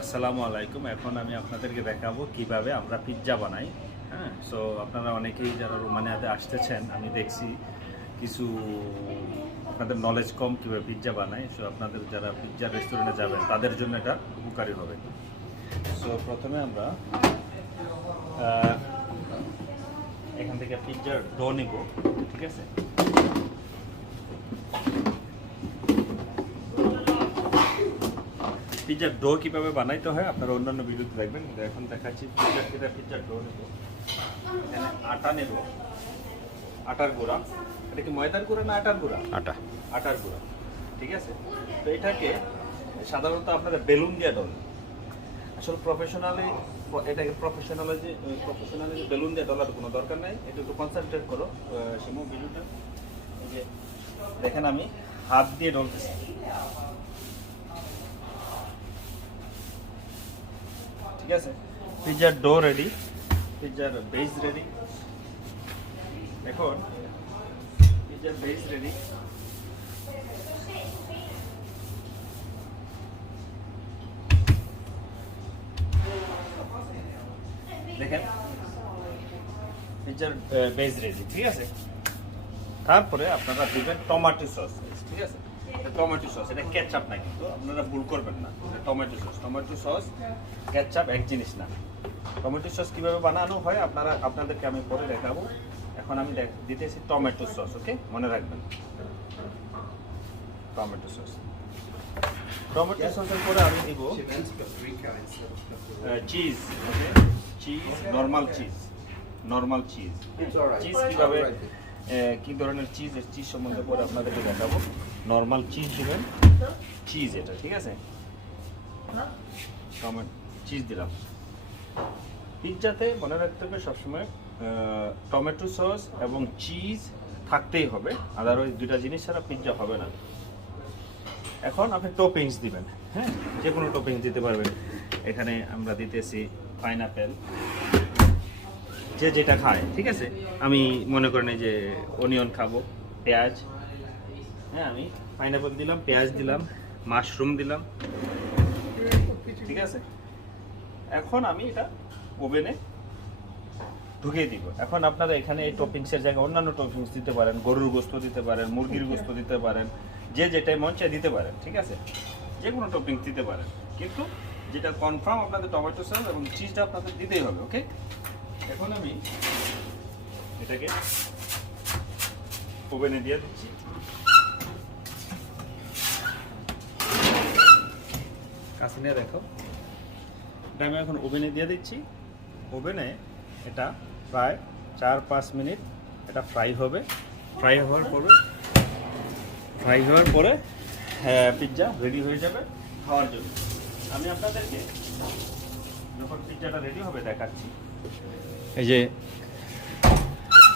আসসালামু আলাইকুম। এখন আমি আপনাদেরকে দেখাবো কিভাবে আমরা পিৎজা বানাই। হ্যাঁ, সো আপনারা অনেকেই যারা রোমানিয়াতে আসতেছেন, আমি দেখছি কিছু আপনাদের নলেজ কম কীভাবে পিৎজা বানায়। সো আপনাদের যারা পিৎজা রেস্টুরেন্টে যাবেন তাদের জন্য এটা উপকারী হবে। সো প্রথমে আমরা এখান থেকে পিৎজার ডো নিব, ঠিক আছে। পিৎজার ডো কীভাবে বানাইতে হয় আপনারা অন্যান্য ভিডিওতে দেখবেন, কিন্তু এখন দেখাচ্ছি পিৎজার ডো নেব। এখানে আটা নেব, আটার গুঁড়া। এটা কি ময়দার গুঁড়া না আটার গুঁড়া? আটার গুঁড়া, ঠিক আছে। তো এটাকে সাধারণত আপনারা বেলুন দিয়ে ডল, আসলে এটাকে প্রফেশনালি বেলুন দিয়ে ডলার কোনো দরকার নাই। একটু কনসেন্ট্রেট করো শিমু ভিডিওটা। এই যে দেখেন আমি হাত দিয়ে ডলতেছি, ঠিক আছে। পিৎজার ডো রেডি, পিৎজার বেস রেডি। এখন পিৎজার বেস রেডি। দেখেন পিৎজার বেস রেডি, ঠিক আছে। তারপরে আপনারা দিবেন টমেটো সস, ঠিক আছে। টমেটো সস, এটা কেচাপ না, কিন্তু আপনারা ভুল করবেন না। টমেটো সস কেচাপ এক জিনিস না। টমেটো সস কীভাবে বানানো হয় আপনাদেরকে আমি পরে দেখাবো। এখন আমি দিতেছি টমেটো সস, ওকে, মনে রাখবেন। টমেটো সসের পরে আমি দিব চিজ, ওকে, চিজ, নর্মাল চিজ। কীভাবে কি ধরনের চিজ সম্বন্ধে পরে আপনাদেরকে দেখাবো। নর্মাল চিজ দিবেন, চিজ এটা, ঠিক আছে। চিজ দিলাম। পিৎজাতে মনে রাখতে হবে সবসময় টমেটো সস এবং চিজ থাকতেই হবে, আদারওয়াইজ দুইটা জিনিস ছাড়া পিৎজা হবে না। এখন আপনি টপিংস দিবেন, হ্যাঁ, যে কোনো টপিংস দিতে পারবেন। এখানে আমরা দিতেছি পাইনাপেল, যে যেটা খায়, ঠিক আছে। আমি মনে করেন যে অনিয়ন খাবো, পেঁয়াজ, হ্যাঁ, আমি পাইনাপেল দিলাম, পেঁয়াজ দিলাম, মাশরুম দিলাম, ঠিক আছে। এখন আমি এটা ওভেনে ঢুকিয়ে দিব। এখন আপনারা এখানে এই টপিংসের জায়গায় অন্যান্য টপিংস দিতে পারেন, গরুর গোস্ত দিতে পারেন, মুরগির গোস্ত দিতে পারেন, যে যেটাই মন চায় দিতে পারেন, ঠিক আছে। যে কোনো টপিংস দিতে পারেন, কিন্তু যেটা কনফার্ম আপনাদের টমেটো সস এবং চিজটা আপনাদের দিতেই হবে, ওকে। এখন আমি এটাকে ওভেনে দিয়ে দিচ্ছি। কাছে নিয়ে দেখো, এটা আমি এখন ওভেনে দিয়ে দিচ্ছি। ওভেনে এটা প্রায় 4-5 মিনিট এটা ফ্রাই হবে। ফ্রাই হওয়ার পরে পিৎজা রেডি হয়ে যাবে খাওয়ার জন্য। আমি আপনাদেরকে যখন পিৎজাটা রেডি হবে দেখাচ্ছি। এই যে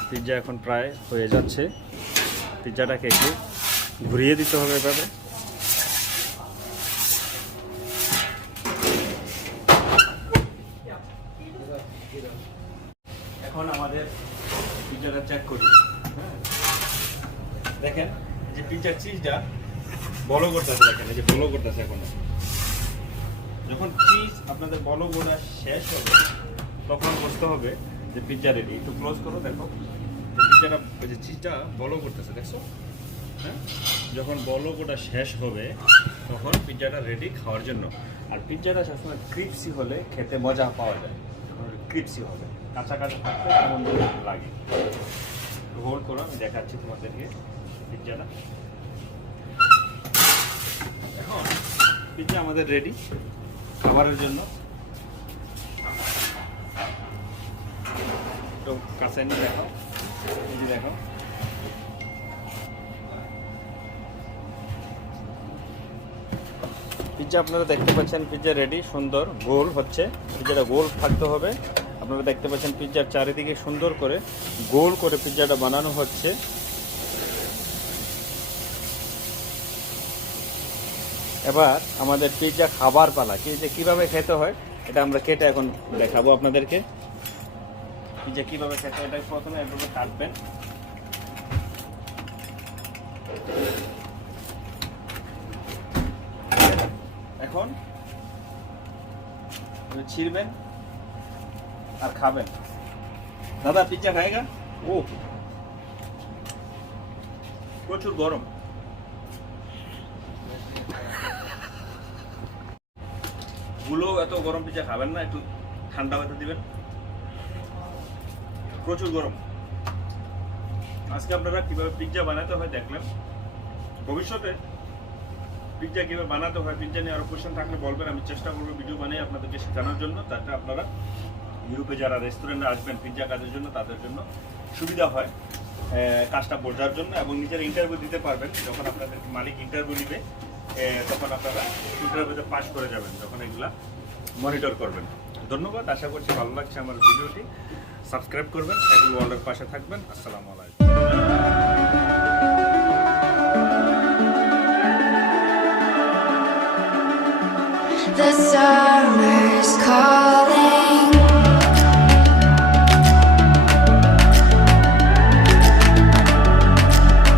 পিৎজা এখন প্রায় হয়ে যাচ্ছে। পিৎজাটাকে একটু ঘুরিয়ে দিতে হবে এভাবে। এখন আমাদের পিৎজাটা চেক করি, হ্যাঁ। দেখেন যে পিৎজার চিজটা বলো করতেছে, দেখেন এই যে বলো করতেছে। এখন যখন চিজ আপনাদের বলো গোড়া শেষ হবে তখন বুঝতে হবে যে পিৎজা রেডি। একটু ক্লোজ করো, দেখো পিৎজাটা, ওই যে চিজটা বলো করতেছে, দেখছো, হ্যাঁ। যখন বলো গোটা শেষ হবে তখন পিৎজাটা রেডি খাওয়ার জন্য। আর পিৎজাটা সবসময় ক্রিপসি হলে খেতে মজা পাওয়া যায়। ক্রিপসি হবে, কাঁচা কাঁচা থাকলে কেমন লাগে। হোল্ড করো, আমি দেখাচ্ছি তোমাদেরকে পিৎজাটা। এখন পিৎজা আমাদের রেডি খাবারের জন্য। তো কাছে নিয়ে দেখো, এই যে দেখো পিৎজা আপনারা দেখতে পাচ্ছেন। পিৎজা রেডি, সুন্দর গোল হচ্ছে। পিৎজাটা গোল থাকতে হবে। আপনারা দেখতে পাচ্ছেন পিৎজার চারিদিকে সুন্দর করে গোল করে পিৎজাটা বানানো হচ্ছে। এবার আমাদের পিৎজা খাবার পালা, কিভাবে খেতে হয় এটা আমরা কেটে এখন দেখাবো আপনাদেরকে। পিৎজা কিভাবে খেতে হয় এটা প্রথমে এভাবে কাটবেন। এখন ছিঁড়বেন আর খাবেন। দাদা পিজ্জা খায়গা? ও প্রচুর গরম। গুলো এত গরম পিজ্জা খাবেন না, একটু ঠান্ডা হতে দিবেন। প্রচুর গরম। আজকে আপনারা কিভাবে পিজ্জা বানাতে হয় দেখলেন। ভবিষ্যতে পিজ্জা কিভাবে বানাতে হয়, পিজ্জা নিয়ে আরো কোশ্চেন থাকলে বলবেন, আমি চেষ্টা করবো ভিডিও বানিয়ে আপনাদেরকে শেখানোর জন্য, যাতে আপনারা ইউরোপে যারা রেস্টুরেন্টে আসবেন পিজ্জা কাজের জন্য তাদের জন্য সুবিধা হয় কাজটা বোঝার জন্য, এবং নিজের ইন্টারভিউ দিতে পারবেন। যখন আপনাদের মালিক ইন্টারভিউ নিবে তখন আপনারা ইন্টারভিউতে পাস করে যাবেন, যখন এগুলা মনিটর করবেন। ধন্যবাদ, আশা করছি ভালো লাগছে আমার ভিডিওটি। সাবস্ক্রাইব করবেন, সাইফুল ওয়ার্ল্ডের পাশে থাকবেন। আসসালামু আলাইকুম। The summer's call.